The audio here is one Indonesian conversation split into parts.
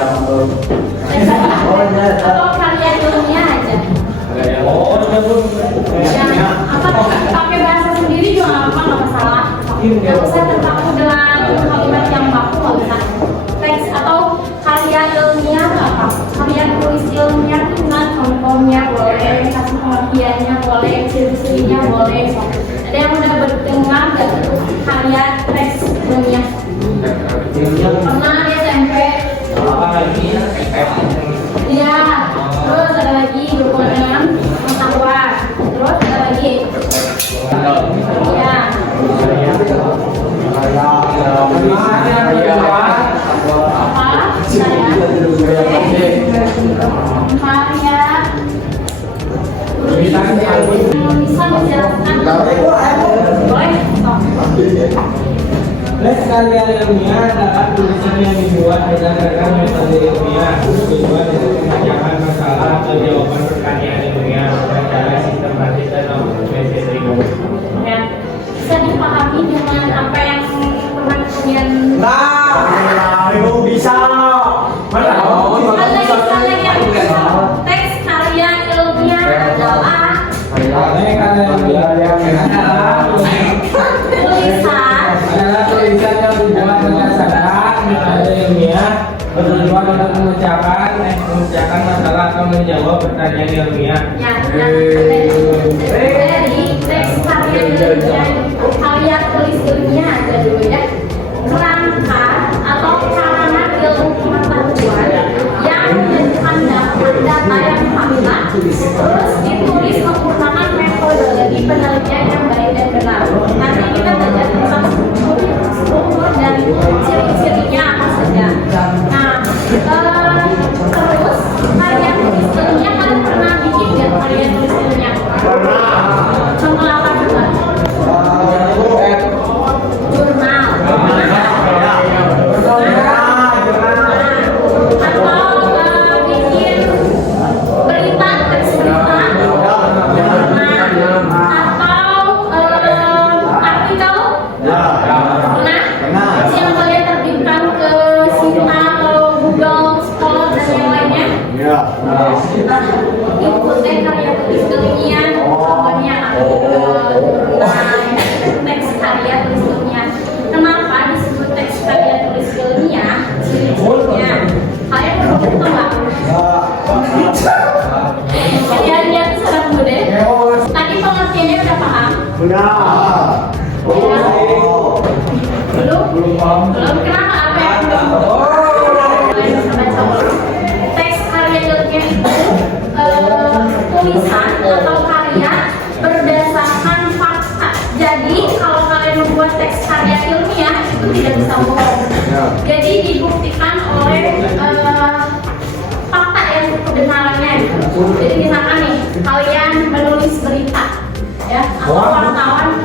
atau karya ilmiah aja. Ya, apa pakai bahasa sendiri juga nggak masalah. Nggak usah terpaku dengan kalimat yang baku, nggak usah. Teks atau karya ilmiah nggak apa. Karya tulis ilmiah itu dengan contohnya boleh, kasih pengertiannya boleh, ciri-cirinya boleh. Ada yang udah berdengar nggak itu karya teks ilmiah? Pernah di SMP? Iya. Terus ada lagi dokumen pengetahuan. Terus ada lagi. Ya. Apa? Karya. Bisa menjelaskan. Boleh? Karya ilmiah adalah tulisan yang dibuat berdasarkan metode ilmiah. Tujuan untuk memecahkan masalah atau jawaban pertanyaan ilmiah dengan cara sistematis dan metodologi. Ya, bisa dipahami dengan apa yang pernah kalian. Bisa. Mana? Teks karya ilmiah adalah tulisan yang dibuat berdasarkan metode ilmiah bertujuan untuk memecahkan masalah atau menjawab pertanyaan ilmiah. Dari teks karya ilmiah, karya tulis ilmiah aja dulu ya. Kerangka atau sarana ilmu pengetahuan yang menunjukkan data yang fakta, terus ditulis menggunakan metodologi penelitian yang baik dan benar. Nanti kita belajar tentang struktur dan ciri-cirinya apa saja. Nah, terus karya tulis ilmiah kalian pernah bikin nggak karya tulis ilmiah? Contoh apa juga? Jurnal. Atau bikin berita, teks berita. Atau artikel. Pernah? Yang kalian terbitkan ke Sinta, ke Google, Scholar dan yang lainnya. Itu karya tulis ilmiah. Contohnya teks karya tulis ilmiah. Kenapa disebut teks karya tulis ilmiah? Ciri-cirinya kalian tahu nggak? Kalian lihat sekarang dulu deh. Tadi pengertiannya udah paham? Belum. Kenapa? Apa yang belum? Kalian bisa baca. Teks karya ilmiah itu tulisan atau karya berdasarkan fakta. Jadi kalau kalian membuat teks karya ilmiah itu tidak bisa bohong. Jadi dibuktikan oleh fakta yang kebenarannya. Jadi misalkan nih kalian menulis berita, ya, atau wartawan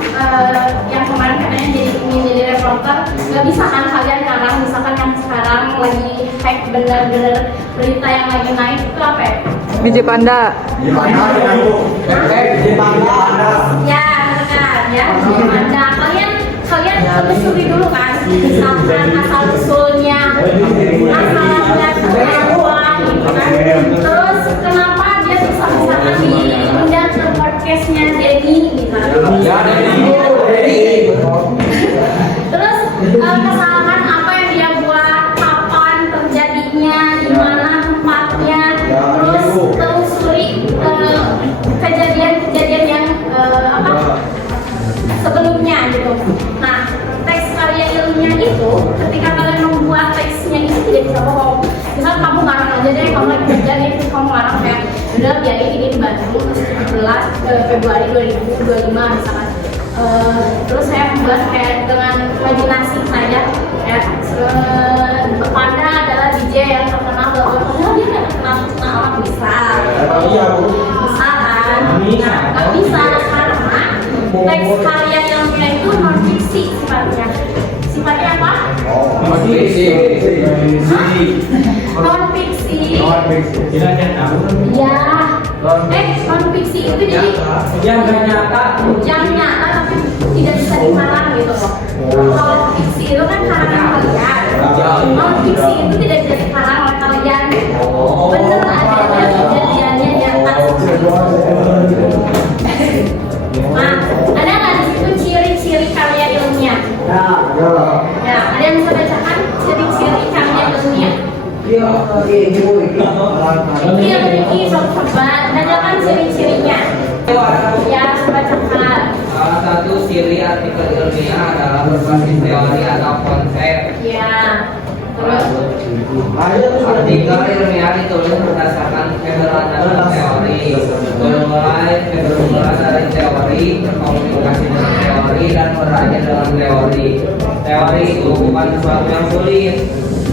yang kemarin katanya ingin jadi reporter, nggak bisa kan kalian ngarang misalkan yang sekarang lagi hype bener-bener berita yang lagi naik itu apa ya? Biji panda. Ya, benar ya. Panda. Kalian telusuri dulu kan, misalkan asal usulnya, asalnya uang, gitu kan. Terus kenapa dia bisa misalkan diundang ke podcastnya Denny, gitu. Terus kesalahan apa yang dia buat, kapan terjadinya, di mana tempatnya, terus telusuri kejadian-kejadian yang sebelumnya gitu. Nah, teks karya ilmiah itu ketika kalian membuat teksnya itu tidak bisa bohong. Misal kamu ngarang aja deh, kamu lagi kerja nih, kamu ngarang kayak udah biarin ini di Bandung 11 Februari 2025 misalkan. Terus saya membuat kayak dengan imajinasi saya ya, Panda adalah DJ yang terkenal bahwa dia nggak terkenal bisa kan? Nah, nggak bisa karena teks karya ilmiah itu non fiksi sifatnya. Sifatnya apa? Non fiksi. Tidak nyata. Ya. Non fiksi itu jadi Yang nggak nyata. yang nyata tapi tidak bisa dikarang gitu loh. Kalau fiksi itu kan karangan kalian. Non fiksi itu tidak bisa dikarang oleh Iya memiliki sobat. Tanyakan ciri-cirinya. Ya, sobat cermat. Salah satu ciri artikel ilmiah adalah berbasis teori atau konsep. Ya. Terus Artikel ilmiah ditulis berdasarkan keberlanjutan teori, bermula dari teori, berkomunikasi dengan teori, dan berakhir dengan teori. Teori itu bukan sesuatu yang sulit.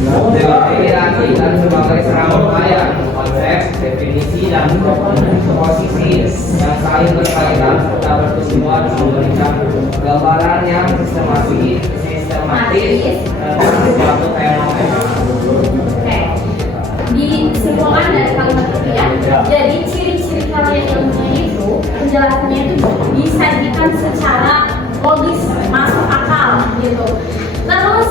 Teori diartikan sebagai serangkaian konsep, definisi, dan proposisi yang saling berkaitan serta berkesimpulan memberikan gambaran yang sistematis tentang suatu fenomena. Oke. Disimpulkan dari kalimat itu ya. Jadi ciri-ciri karya ilmiah itu penjelasannya itu disajikan secara logis, masuk akal gitu. Terus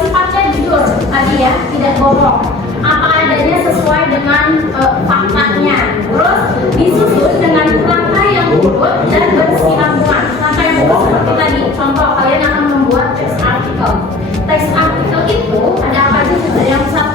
sifatnya jujur tadi ya, tidak bohong. Apa adanya sesuai dengan faktanya. Terus disusun dengan kerangka yang urut dan bersinambungan. Kerangka yang urut seperti tadi. Contoh kalian akan membuat teks artikel. Teks artikel itu ada apa aja? Yang satu